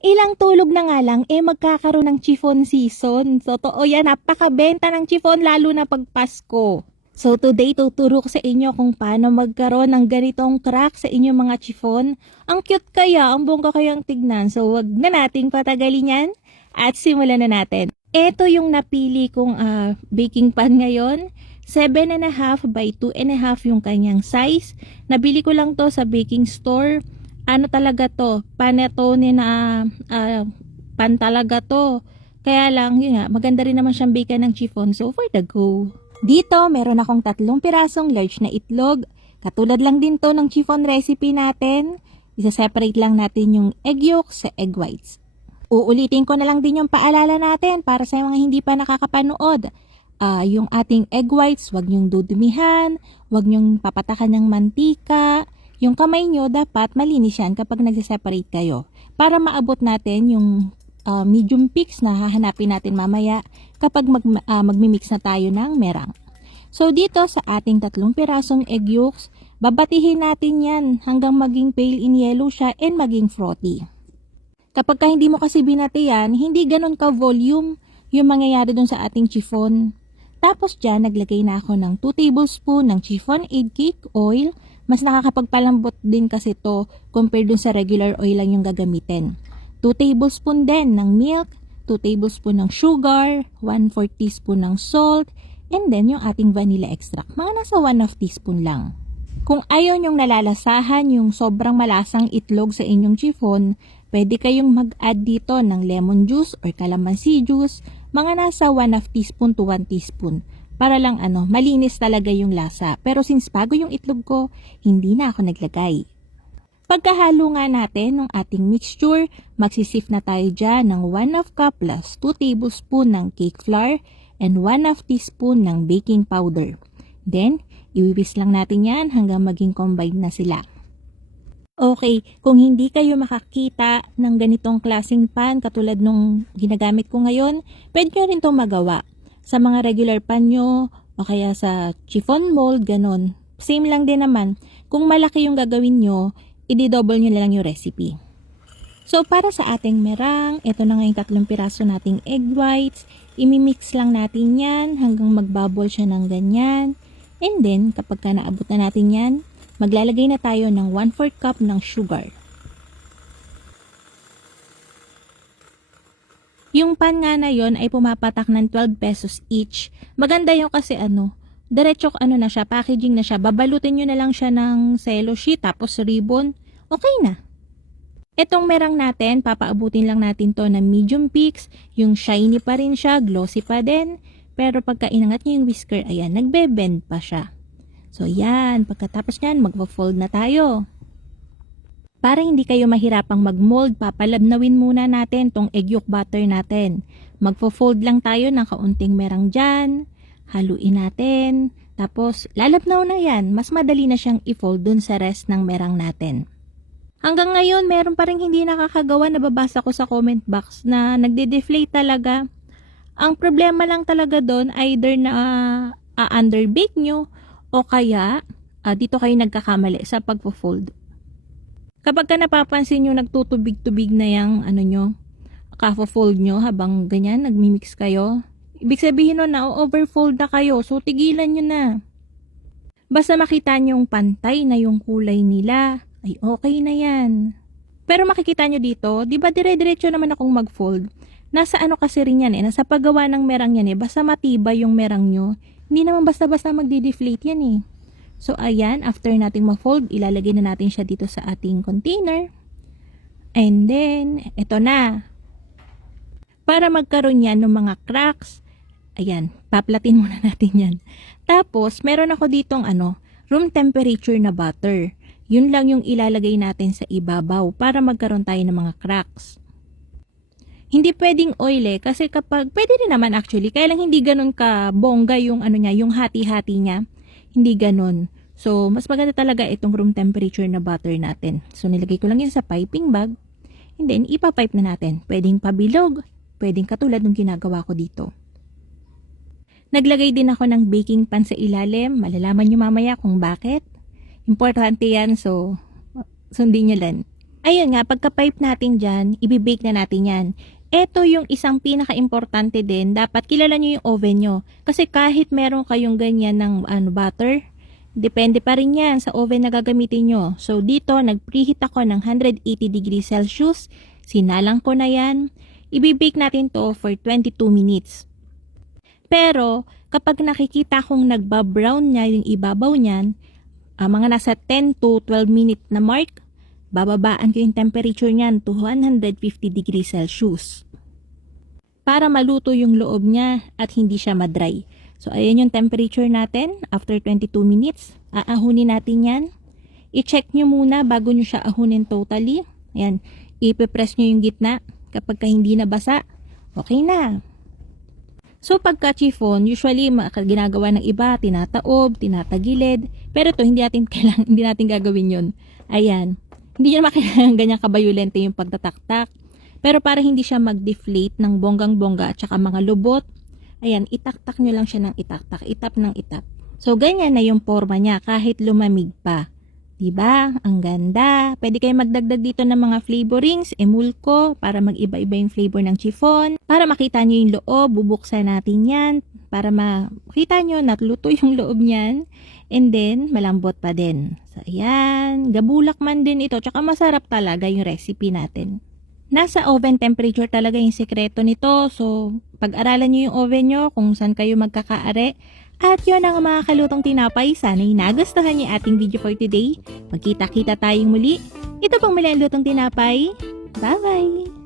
Ilang tulog na nga lang, magkakaroon ng chiffon season. So, totoo yan, napakabenta ng chiffon lalo na pag Pasko. So, today tuturo ko sa inyo kung paano magkaroon ng ganitong crack sa inyong mga chiffon. Ang cute kaya, ang bongga kayang tignan. So, wag na nating patagalin yan at simulan na natin. Ito yung napili kong baking pan ngayon. 7.5 by 2.5 yung kanyang size. Nabili ko lang to sa baking store. Ano talaga to, panettone na pan talaga to. Kaya lang, yun nga, maganda rin naman siyang bake ng chiffon. So, for the go. Dito, meron akong 3 pirasong large na itlog. Katulad lang din to ng chiffon recipe natin. Isa-separate lang natin yung egg yolk sa egg whites. Uulitin ko na lang din yung paalala natin para sa mga hindi pa nakakapanood. Yung ating egg whites, wag nyong dudumihan, wag nyong papatakan ng mantika. Yung kamay nyo dapat malinis yan kapag nagsiseparate kayo para maabot natin yung medium peaks na hahanapin natin mamaya kapag magmimix na tayo ng merang. So dito sa ating 3 pirasong egg yolks, babatihin natin yan hanggang maging pale in yellow siya and maging frothy. Kapag hindi mo kasi binati yan, hindi ganun ka-volume yung mangyayari dun sa ating chiffon. Tapos dyan, naglagay na ako ng 2 tablespoon ng chiffon egg cake oil. Mas nakakapagpalambot din kasi to compared dun sa regular oil lang yung gagamitin. 2 tablespoon din ng milk, 2 tablespoon ng sugar, 1/4 teaspoon ng salt, and then yung ating vanilla extract. Mga nasa 1/2 teaspoon lang. Kung ayaw nyong nalalasahan yung sobrang malasang itlog sa inyong chiffon, pwede kayong mag-add dito ng lemon juice or calamansi juice, mga nasa 1/2 teaspoon to 1 teaspoon. Para lang malinis talaga yung lasa. Pero since bago yung itlog ko, hindi na ako naglagay. Pagkahalo nga natin ng ating mixture, magsisift na tayo dyan ng 1/2 cup plus 2 tablespoon ng cake flour and 1/2 teaspoon ng baking powder. Then, iwiwis lang natin yan hanggang maging combined na sila. Okay, kung hindi kayo makakita ng ganitong klaseng pan katulad nung ginagamit ko ngayon, pwede nyo rin itong magawa. Sa mga regular pan nyo o kaya sa chiffon mold, ganon. Same lang din naman. Kung malaki yung gagawin nyo, i-double nyo lang yung recipe. So, para sa ating merang, ito na nga yung 3 piraso nating egg whites. Imimix lang natin yan hanggang magbubble siya ng ganyan. And then, kapag naabot na natin yan, maglalagay na tayo ng 1/4 cup ng sugar. Yung pan nga na yon ay pumapatak ng 12 pesos each. Maganda yung kasi diretso na siya, packaging na siya. Babalutin nyo na lang siya ng cello sheet tapos ribbon. Okay na. Etong merang natin, papaabutin lang natin to ng medium peaks. Yung shiny pa rin siya, glossy pa din. Pero pagka inangat nyo yung whisker, ayan, nagbe-bend pa siya. So yan, pagkatapos nyan, magpo-fold na tayo. Para hindi kayo mahirapang mag-mold, papalabnawin muna natin tong egg yolk butter natin. Magfo-fold lang tayo ng kaunting merang dyan. Haluin natin. Tapos, lalabnaw na yan. Mas madali na siyang i-fold dun sa rest ng merang natin. Hanggang ngayon, meron pa rin hindi nakakagawa. Nababasa ko sa comment box na nagde-deflate talaga. Ang problema lang talaga doon, either na underbake nyo o kaya dito kayo nagkakamali sa pagfo-fold. Kapag ka napapansin nyo nagtutubig-tubig na yung kafo-fold nyo habang ganyan, nagmimix kayo, ibig sabihin nun na overfold na kayo, so tigilan nyo na. Basta makita nyo yung pantay na yung kulay nila, ay okay na yan. Pero makikita nyo dito, di ba dire-diretso naman akong mag-fold? Nasa kasi rin yan nasa paggawa ng merang yan basta matibay yung merang nyo, hindi naman basta-basta magdi-deflate yan So, ayan, after nating ma-fold, ilalagay na natin siya dito sa ating container. And then, ito na. Para magkaroon yan ng mga cracks, ayan, paplatin muna natin yan. Tapos, meron ako ditong room temperature na butter. Yun lang yung ilalagay natin sa ibabaw para magkaroon tayo ng mga cracks. Hindi pwedeng oil kasi pwede rin naman actually, kaya lang hindi ganun ka bongga yung yung hati-hati niya. Hindi ganun. So, mas maganda talaga itong room temperature na butter natin. So, nilagay ko lang yun sa piping bag. And then, ipapipe na natin. Pwedeng pabilog. Pwedeng katulad ng ginagawa ko dito. Naglagay din ako ng baking pan sa ilalim. Malalaman nyo mamaya kung bakit. Importante yan. So, sundin nyo lang. Ayun nga, pagka-pipe natin dyan, ibibake na natin yan. Ito yung isang pinaka-importante din, dapat kilala nyo yung oven nyo. Kasi kahit meron kayong ganyan ng butter, depende pa rin yan sa oven na gagamitin nyo. So dito, nag-preheat ako ng 180 degrees Celsius. Sinalang ko na yan. Ibibake natin to for 22 minutes. Pero, kapag nakikita kong nagbabrown niya yung ibabaw niyan, mga nasa 10 to 12 minute na mark, bababaan ko yung temperature niyan to 150 degrees Celsius. Para maluto yung loob niya at hindi siya madry. So, ayan yung temperature natin after 22 minutes. Aahunin natin yan. I-check nyo muna bago nyo siya ahunin totally. Ayan, ipipress nyo yung gitna. Kapag hindi na basa, okay na. So, pagka chiffon, usually ginagawa ng iba, tinataob, tinatagilid. Pero ito, hindi natin gagawin yun. Ayan. Hindi nyo naman kailangan ganyan kabayulente yung pagtataktak. Pero para hindi siya mag-deflate ng bonggang-bongga at saka mga lubot, ayan, itaktak nyo lang siya ng itaktak, itap ng itap. So, ganyan na yung forma niya kahit lumamig pa. Diba? Ang ganda. Pwede kayo magdagdag dito ng mga flavorings, emulko, para mag-iba-iba yung flavor ng chiffon. Para makita nyo yung loob, bubuksan natin yan. Para makita nyo, natluto yung loob niyan. And then, malambot pa din. So, ayan. Gabulak man din ito. Tsaka masarap talaga yung recipe natin. Nasa oven temperature talaga yung sekreto nito. So, pag-aralan nyo yung oven nyo kung saan kayo magkakaare. At yun ang mga kalutong tinapay. Sana'y nagustuhan niyo ating video for today. Magkita-kita tayong muli. Ito pang muli ang lutong tinapay. Bye-bye!